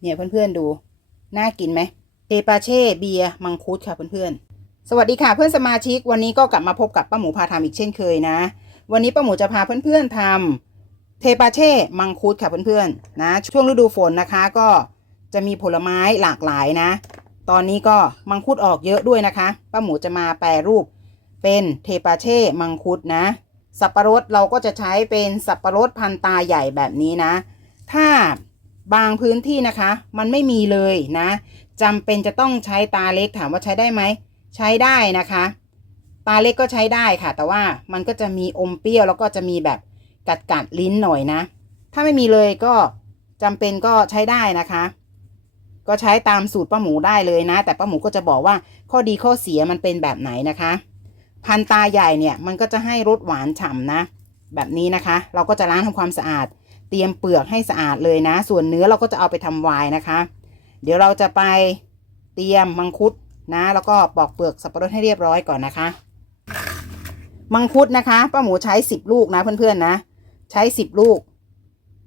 เนี่ยเพื่อนๆดู น่ากินไหมเทปาเช่เบียร์มังคุดค่ะเพื่อนๆ สวัสดีค่ะเพื่อนสมาชิก วันนี้ก็กลับมาพบกับป้าหมูพาทำอีกเช่นเคยนะ วันนี้ป้าหมูจะพาเพื่อนๆทำเทปาเช่มังคุดค่ะเพื่อนๆนะ ช่วงฤดูฝนนะคะก็จะมีผลไม้หลากหลายนะ ตอนนี้ก็มังคุดออกเยอะด้วยนะคะ ป้าหมูจะมาแปรรูปเป็นเทปาเช่มังคุดนะ สับปะรดเราก็จะใช้เป็นสับปะรดพันตาใหญ่แบบนี้นะ ถ้า บางพื้นที่นะคะ มันไม่มีเลยนะจำเป็นจะต้องใช้ตาเล็กถามว่าใช้ได้ไหม ใช้ได้นะคะ ตาเล็กก็ใช้ได้ค่ะ แต่ว่ามันก็จะมีอมเปรี้ยวแล้วก็จะมีแบบกัดกัดๆลิ้นหน่อยนะ ถ้าไม่มีเลยก็จำเป็นก็ใช้ได้นะคะ ก็ใช้ตามสูตรป้าหมูได้เลยนะ แต่ป้าหมูก็จะบอกว่าข้อดีข้อเสียมันเป็นแบบไหนนะคะ พันตาใหญ่เนี่ยมันก็จะให้รสหวานฉ่ำนะ แบบนี้นะคะ เราก็จะล้างทำความสะอาด เตรียมเปลือกให้สะอาดเลยนะ ส่วนเนื้อเราก็จะเอาไปทำไวน์นะคะ เดี๋ยวเราจะไปเตรียมมังคุดนะ แล้วก็ปอกเปลือกสับปะรดให้เรียบร้อยก่อนนะคะ มังคุดนะคะป้าหมูใช้สิบลูกนะเพื่อนๆนะ ใช้สิบลูก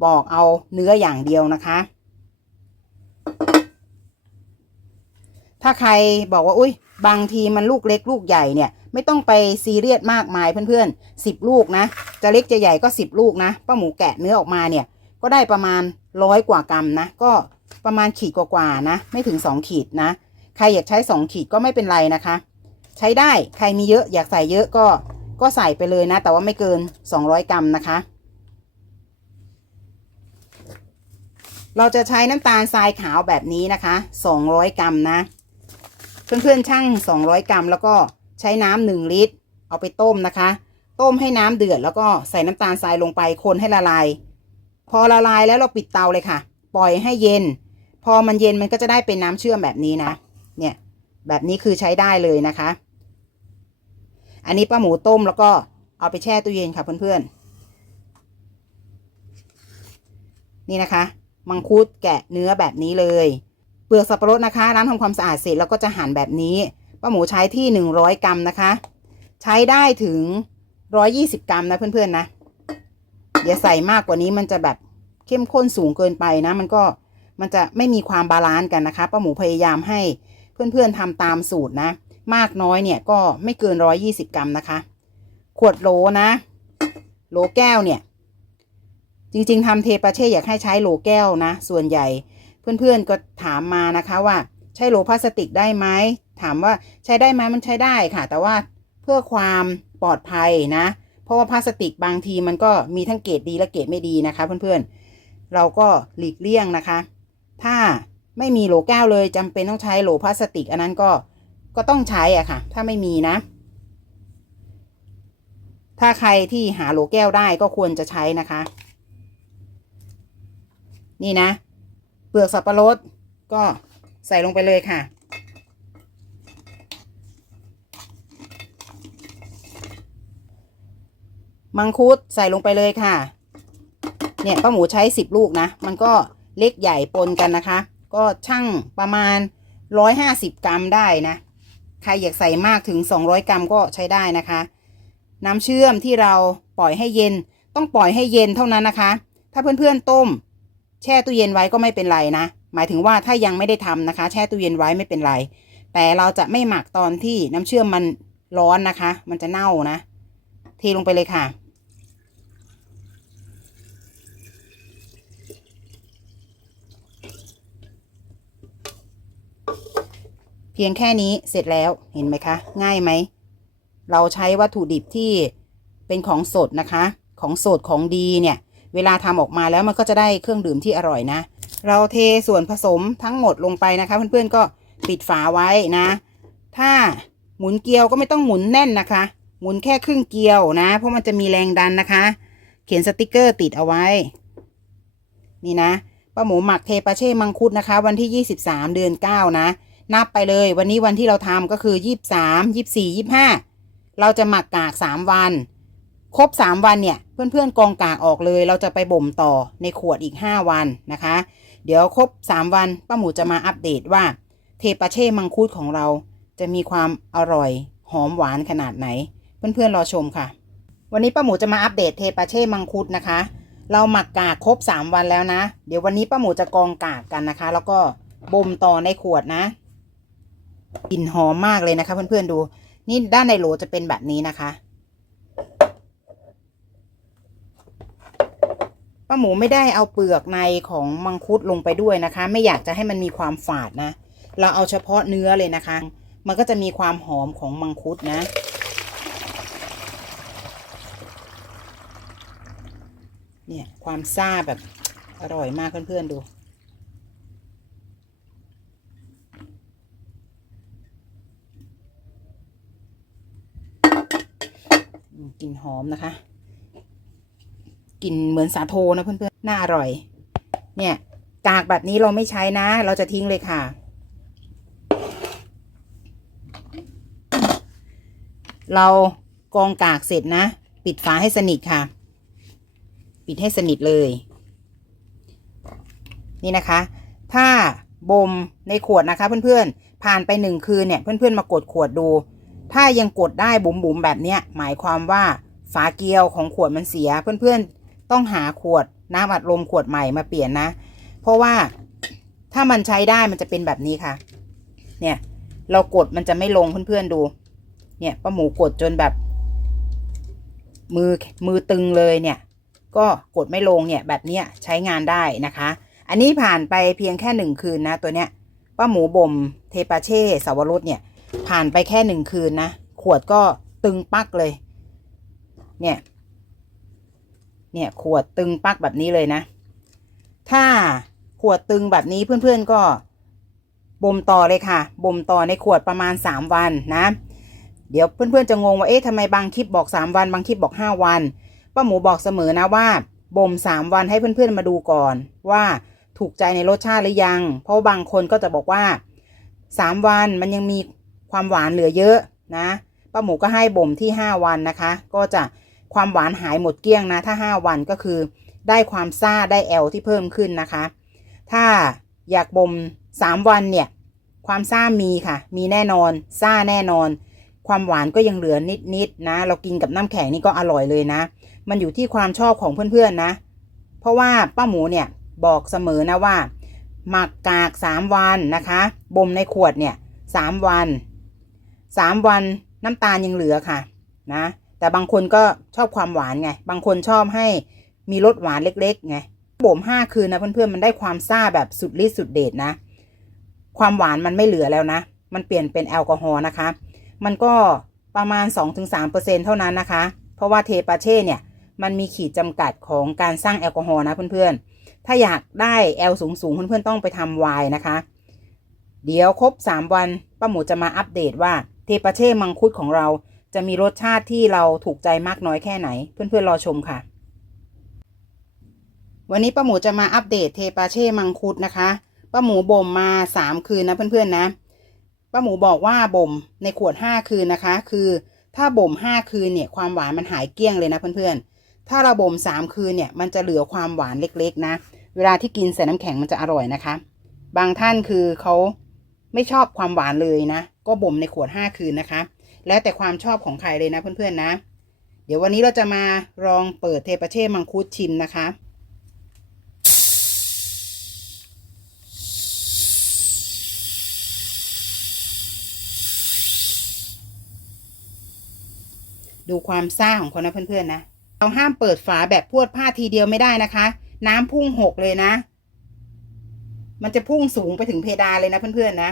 ปอกเอาเนื้ออย่างเดียวนะคะ ถ้าใครบอกว่าอุ้ยบางทีมันลูกเล็กลูกใหญ่เนี่ย ไม่ต้องไปซีเรียสมากมายเพื่อนๆสิบลูกนะ จะเล็กจะใหญ่ก็สิบลูกนะป้าหมูแกะเนื้อออกมาเนี่ย ก็ได้ประมาณร้อยกว่ากรัมนะ ก็ประมาณขีดกว่าๆนะ ไม่ถึงสองขีดนะ ใครอยากใช้สองขีดก็ไม่เป็นไรนะคะ ใช้ได้ใครมีเยอะอยากใส่เยอะก็ก็ใส่ไปเลยนะ แต่ว่าไม่เกินสองร้อยกรัมนะคะ เราจะใช้น้ำตาลทรายขาวแบบนี้นะคะสองร้อยกรัมนะ เพื่อนๆช่าง 200 กรัม แล้วก็ใช้น้ำหนึ่งลิตร เอาไปต้มนะคะ ต้มให้น้ำเดือดแล้วก็ใส่น้ำตาลทรายลงไปคนให้ละลาย พอละลายแล้วเราปิดเตาเลยค่ะ ปล่อยให้เย็น พอมันเย็นมันก็จะได้เป็นน้ำเชื่อมแบบนี้นะ เนี่ยแบบนี้คือใช้ได้เลยนะคะ อันนี้ป้าหมูต้มแล้วก็เอาไปแช่ตู้เย็นค่ะเพื่อนๆ นี่นะคะ มังคุดแกะเนื้อแบบนี้เลย เปลือกสับปะรดนะคะล้างทำความสะอาดเสร็จแล้วก็จะหั่นแบบนี้ป้าหมูใช้ที่หนึ่งร้อยกรัมนะคะ ใช้ได้ถึงร้อยี่สิบกรัมนะเพื่อนๆนะอย่าใส่มากกว่านี้มันจะแบบเข้มข้นสูงเกินไปนะ มันก็มันจะไม่มีความบาลานซ์กันนะคะป้าหมูพยายามให้เพื่อนๆทำตามสูตรนะ มากน้อยเนี่ยก็ไม่เกินร้อยี่สิบกรัมนะคะ ขวดโหลนะโหลแก้วเนี่ย จริง ๆทำเทปาเช่อยากให้ใช้โหลแก้วนะ ส่วนใหญ่ เพื่อนๆก็ถามมานะคะว่าใช้โหลพลาสติกได้ไหมถามว่าใช้ได้ไหมมันใช้ได้ค่ะ แต่ว่าเพื่อความปลอดภัยนะ เพราะว่าพลาสติกบางทีมันก็มีทั้งเกรดดีและเกรดไม่ดีนะคะ เพื่อนๆ เราก็หลีกเลี่ยงนะคะ ถ้าไม่มีโหลแก้วเลยจำเป็นต้องใช้โหลพลาสติก อันนั้นก็ก็ต้องใช้อะค่ะ ถ้าไม่มีนะ ถ้าใครที่หาโหลแก้วได้ก็ควรจะใช้นะคะ นี่นะ เปลือกสับปะรดก็ใส่ลงไปเลยค่ะ มังคุดใส่ลงไปเลยค่ะ เนี่ยป้าหมูใช้สิบลูกนะ มันก็เล็กใหญ่ปนกันนะคะ ก็ช่างประมาณร้อยห้าสิบกรัมได้นะ ใครอยากใส่มากถึงสองร้อยกรัมก็ใช้ได้นะคะ น้ำเชื่อมที่เราปล่อยให้เย็น ต้องปล่อยให้เย็นเท่านั้นนะคะ ถ้าเพื่อนๆต้ม แช่ตู้เย็นไว้ก็ไม่เป็นไรนะ หมายถึงว่าถ้ายังไม่ได้ทำนะคะ แช่ตู้เย็นไว้ไม่เป็นไร แต่เราจะไม่หมักตอนที่น้ำเชื่อมมันร้อนนะคะ มันจะเน่านะ เทลงไปเลยค่ะ เพียงแค่นี้เสร็จแล้วเห็นไหมคะ ง่ายไหม เราใช้วัตถุดิบที่เป็นของสดนะคะ ของสดของดีเนี่ย เวลาทำออกมาแล้วมันก็จะได้เครื่องดื่มที่อร่อยนะ เราเทส่วนผสมทั้งหมดลงไปนะคะ เพื่อนๆก็ปิดฝาไว้นะ ถ้าหมุนเกลียวก็ไม่ต้องหมุนแน่นนะคะ หมุนแค่ครึ่งเกลียวนะ เพราะมันจะมีแรงดันนะคะ เขียนสติกเกอร์ติดเอาไว้ นี่นะป้าหมูหมักเทปาเช่มังคุดนะคะ วันที่ 23 เดือน 9 นะ นับไปเลย วันนี้วันที่เราทำก็คือ 23 24 25 เราจะหมักกาก 3 วัน ครบ 3 วันเนี่ย เพื่อนๆกองกากออกเลย เราจะไปบ่มต่อในขวดอีก 5 วันนะคะ เดี๋ยวครบ 3 วันป้าหมูจะมาอัปเดตว่า เทปาเช่มังคุดของเราจะมีความอร่อยหอมหวานขนาดไหน เพื่อนๆรอชมค่ะ วันนี้ป้าหมูจะมาอัปเดตเทปาเช่มังคุดนะคะ เราหมักกากครบสามวันแล้วนะ เดี๋ยววันนี้ป้าหมูจะกองกากกันนะคะ แล้วก็บ่มต่อในขวดนะกลิ่นหอมมากเลยนะคะ เพื่อนๆดู นี่ด้านในโหลจะเป็นแบบนี้นะคะ ป้าหมูไม่ได้เอาเปลือกในของมังคุดลงไปด้วยนะคะ ไม่อยากจะให้มันมีความฝาดนะ เราเอาเฉพาะเนื้อเลยนะคะ มันก็จะมีความหอมของมังคุดนะ เนี่ยความซ่าแบบอร่อยมากเพื่อนๆดูกลิ่นหอมนะคะ กลิ่นเหมือนสาโทนะเพื่อนๆน่าอร่อย เนี่ยกากแบบนี้เราไม่ใช้นะ เราจะทิ้งเลยค่ะ เรากองกากเสร็จนะ ปิดฝาให้สนิทค่ะ ปิดให้สนิทเลย นี่นะคะ ถ้าบ่มในขวดนะคะ เพื่อนๆ ผ่านไปหนึ่งคืนเนี่ย เพื่อนๆ มากดขวดดู ถ้ายังกดได้บุ๋มๆแบบเนี้ย หมายความว่าฝาเกลียวของขวดมันเสีย เพื่อนๆ ต้องหาขวดน้ำอัดลมขวดใหม่มาเปลี่ยนนะ เพราะว่าถ้ามันใช้ได้มันจะเป็นแบบนี้ค่ะ เนี่ย เรากดมันจะไม่ลงเพื่อนๆดู เนี่ยป้าหมูกดจนแบบ มือมือตึงเลยเนี่ย ก็กดไม่ลงเนี่ยแบบเนี้ยใช้งานได้นะคะ อันนี้ผ่านไปเพียงแค่หนึ่งคืนนะตัวเนี้ยป้าหมูบ่มเทปาเช่สาวรสเนี่ย ผ่านไปแค่หนึ่งคืนนะ ขวดก็ตึงปักเลย เนี่ย เนี่ยขวดตึงปักแบบนี้เลยนะ ถ้าขวดตึงแบบนี้เพื่อนๆก็บ่มต่อเลยค่ะบ่มต่อในขวดประมาณสามวันนะ เดี๋ยวเพื่อนๆจะงงว่าเอ๊ะทำไมบางคลิปบอกสามวัน บางคลิปบอกห้าวันป้าหมูบอกเสมอนะว่าบ่มสามวันให้เพื่อนๆมาดูก่อน ว่าถูกใจในรสชาติหรือยัง เพราะบางคนก็จะบอกว่าสามวันมันยังมีความหวานเหลือเยอะนะป้าหมูก็ให้บ่มที่ห้าวันนะคะ ก็จะ ความหวานหายหมดเกลี้ยงนะ ถ้าห้าวันก็คือได้ความซ่าได้แอลที่เพิ่มขึ้นนะคะ ถ้าอยากบ่มสามวันเนี่ย ความซ่ามีค่ะ มีแน่นอนซ่าแน่นอน ความหวานก็ยังเหลือนิดๆนะ เรากินกับน้ำแข็งนี่ก็อร่อยเลยนะ มันอยู่ที่ความชอบของเพื่อนๆนะ เพราะว่าป้าหมูเนี่ยบอกเสมอนะว่า หมักกากสามวันนะคะบ่มในขวดเนี่ยสามวันสามวันน้ำตาลยังเหลือค่ะนะ แต่บางคนก็ชอบความหวานไง บางคนชอบให้มีรสหวานเล็กๆไงบ่มห้าคืนนะเพื่อนๆมันได้ความซ่าแบบสุดฤทธิ์สุดเดชนะ ความหวานมันไม่เหลือแล้วนะ มันเปลี่ยนเป็นแอลกอฮอล์นะคะ มันก็ประมาณ 2-3%เท่านั้นนะคะ เพราะว่าเทปาเช่เนี่ยมันมีขีดจำกัดของการสร้างแอลกอฮอล์นะเพื่อนๆ ถ้าอยากได้แอลสูงๆ เพื่อนๆ ต้องไปทำไวน์นะคะ เดี๋ยวครบ 3 วันป้าหมูจะมาอัปเดตว่าเทปาเช่มังคุดของเรา จะมีรสชาติที่เราถูกใจมากน้อยแค่ไหน เพื่อนๆรอชมค่ะ วันนี้ป้าหมูจะมาอัปเดตเทปาเช่มังคุดนะคะป้าหมูบ่มมา3คืนนะเพื่อนๆนะป้าหมูบอกว่าบ่มในขวดห้าคืนนะคะ คือถ้าบ่มห้าคืนเนี่ยความหวานมันหายเกลี้ยงเลยนะเพื่อนๆ ถ้าเราบ่มสามคืนเนี่ยมันจะเหลือความหวานเล็กๆ นะ เวลาที่กินใส่น้ำแข็งมันจะอร่อยนะคะ บางท่านคือเขาไม่ชอบความหวานเลยนะ ก็บ่มในขวดห้าคืนนะคะ แล้วแต่ความชอบของใครเลยนะเพื่อนๆนะ เดี๋ยววันนี้เราจะมาลองเปิดเทปเช่มังคุดชิมนะคะดูความซ่าของเขานะเพื่อนๆนะ เราห้ามเปิดฝาแบบพวดผ้าทีเดียวไม่ได้นะคะ น้ำพุ่งหกเลยนะ มันจะพุ่งสูงไปถึงเพดานเลยนะเพื่อนๆนะ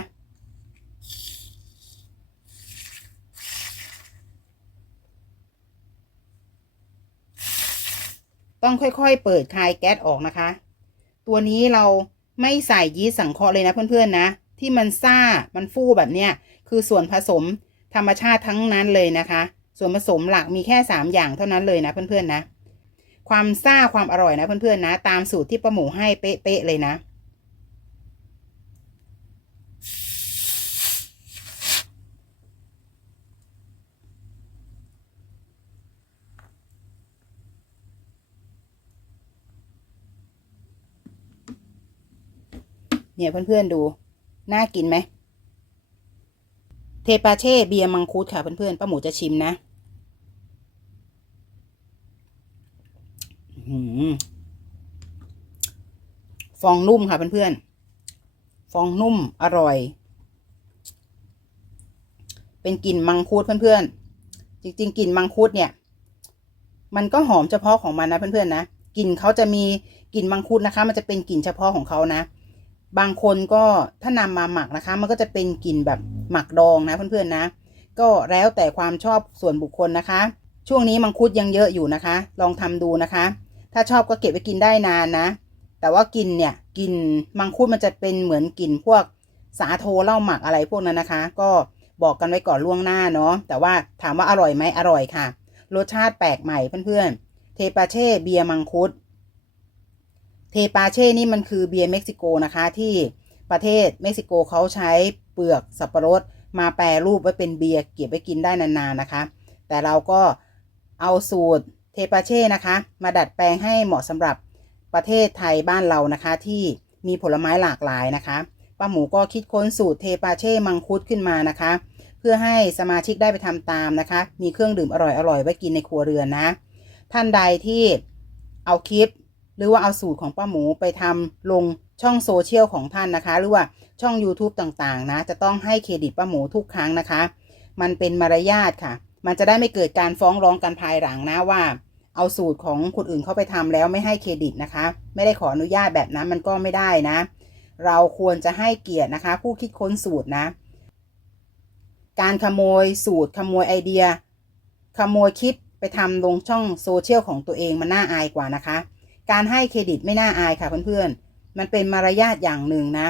ต้องค่อยๆ เปิดคลายแก๊สออกนะคะ ตัวนี้เราไม่ใส่ยีสต์สังเคราะห์เลยนะเพื่อนๆนะ ที่มันซ่ามันฟู่แบบเนี้ยคือส่วนผสมธรรมชาติทั้งนั้นเลยนะคะ ส่วนผสมหลักมีแค่สามอย่างเท่านั้นเลยนะเพื่อนๆนะ ความซ่าความอร่อยนะเพื่อนๆนะ ตามสูตรที่ป้าหมูให้เป๊ะๆเลยนะ เนี่ยเพื่อนๆดู น่ากินไหม เทปาเช่เบียร์มังคุดค่ะเพื่อนๆป้าหมูจะชิมนะฟองนุ่มค่ะเพื่อนๆ ฟองนุ่มอร่อย เป็นกลิ่นมังคุดเพื่อนๆ จริงๆกลิ่นมังคุดเนี่ย มันก็หอมเฉพาะของมันนะเพื่อนๆนะ กลิ่นเขาจะมีกลิ่นมังคุดนะคะ มันจะเป็นกลิ่นเฉพาะของเขานะ บางคนก็ถ้านำมาหมักนะคะ มันก็จะเป็นกลิ่นแบบหมักดองนะเพื่อนๆนะ ก็แล้วแต่ความชอบส่วนบุคคลนะคะ ช่วงนี้มังคุดยังเยอะอยู่นะคะ ลองทำดูนะคะ ถ้าชอบก็เก็บไว้กินได้นานนะ แต่ว่ากินเนี่ยกลินมังคุดมันจะเป็นเหมือนกลิ่นพวกสาโทเหล้าหมักอะไรพวกนั้นนะคะ ก็บอกกันไว้ก่อนล่วงหน้าเนาะแต่ว่าถามว่าอร่อยไหมอร่อยค่ะ รสชาติแปลกใหม่เพื่อนๆเทปาเช่เบียร์มังคุด เทปาเช่นี่มันคือเบียร์เม็กซิโกนะคะที่ประเทศเม็กซิโกเขาใช้เปลือกสับปะรดมาแปรรูปไว้เป็นเบียร์เก็บไว้กินได้นานๆนะคะ แต่เราก็เอาสูตรเทปาเช่นะคะ มาดัดแปลงให้เหมาะสำหรับประเทศไทยบ้านเรานะคะ ที่มีผลไม้หลากหลายนะคะป้าหมูก็คิดค้นสูตรเทปาเช่มังคุดขึ้นมานะคะ เพื่อให้สมาชิกได้ไปทำตามนะคะ มีเครื่องดื่มอร่อยๆไว้กินในครัวเรือนนะ ท่านใดที่เอาคลิป หรือว่าเอาสูตรของป้าหมูไปทำลงช่องโซเชียลของท่านนะคะ หรือว่าช่อง YouTube ต่างๆ นะ จะต้องให้เครดิตป้าหมูทุกครั้งนะคะ มันเป็นมารยาทค่ะ มันจะได้ไม่เกิดการฟ้องร้องกันภายหลังนะว่า เอาสูตรของคนอื่นเข้าไปทำแล้วไม่ให้เครดิตนะคะ ไม่ได้ขออนุญาตแบบนั้นมันก็ไม่ได้นะ เราควรจะให้เกียรตินะคะ ผู้คิดค้นสูตรนะ การขโมยสูตร ขโมยไอเดีย ขโมยคลิปไปทำลงช่องโซเชียลของตัวเองมันน่าอายกว่านะคะ การให้เครดิตไม่น่าอายค่ะเพื่อนๆ มันเป็นมารยาทอย่างหนึ่งนะ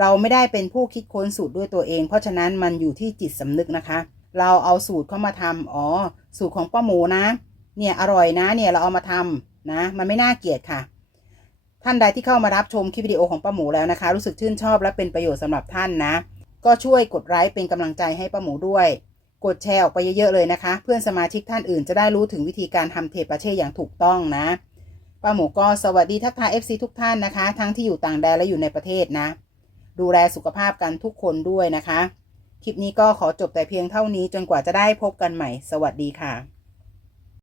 เราไม่ได้เป็นผู้คิดค้นสูตรด้วยตัวเอง เพราะฉะนั้นมันอยู่ที่จิตสำนึกนะคะ เราเอาสูตรเข้ามาทำอ๋อ สูตรของป้าหมูนะ เนี่ยอร่อยนะเนี่ยเราเอามาทำนะ มันไม่น่าเกลียดค่ะ ท่านใดที่เข้ามารับชมคลิปวิดีโอของป้าหมูแล้วนะคะ รู้สึกชื่นชอบและเป็นประโยชน์สำหรับท่านนะ ก็ช่วยกดไลค์เป็นกำลังใจให้ป้าหมูด้วยกดแชร์ออกไปเยอะๆเลยนะคะ เพื่อนสมาชิกท่านอื่นจะได้รู้ถึงวิธีการทำเทปาเช่อย่างถูกต้องนะ ป้าหมูก็สวัสดีทักทาย FC ทุกท่านนะคะ ทั้งที่อยู่ต่างแดนและอยู่ในประเทศนะ ดูแลสุขภาพกันทุกคนด้วยนะคะ คลิปนี้ก็ขอจบแต่เพียงเท่านี้จนกว่าจะได้พบกันใหม่ สวัสดีค่ะ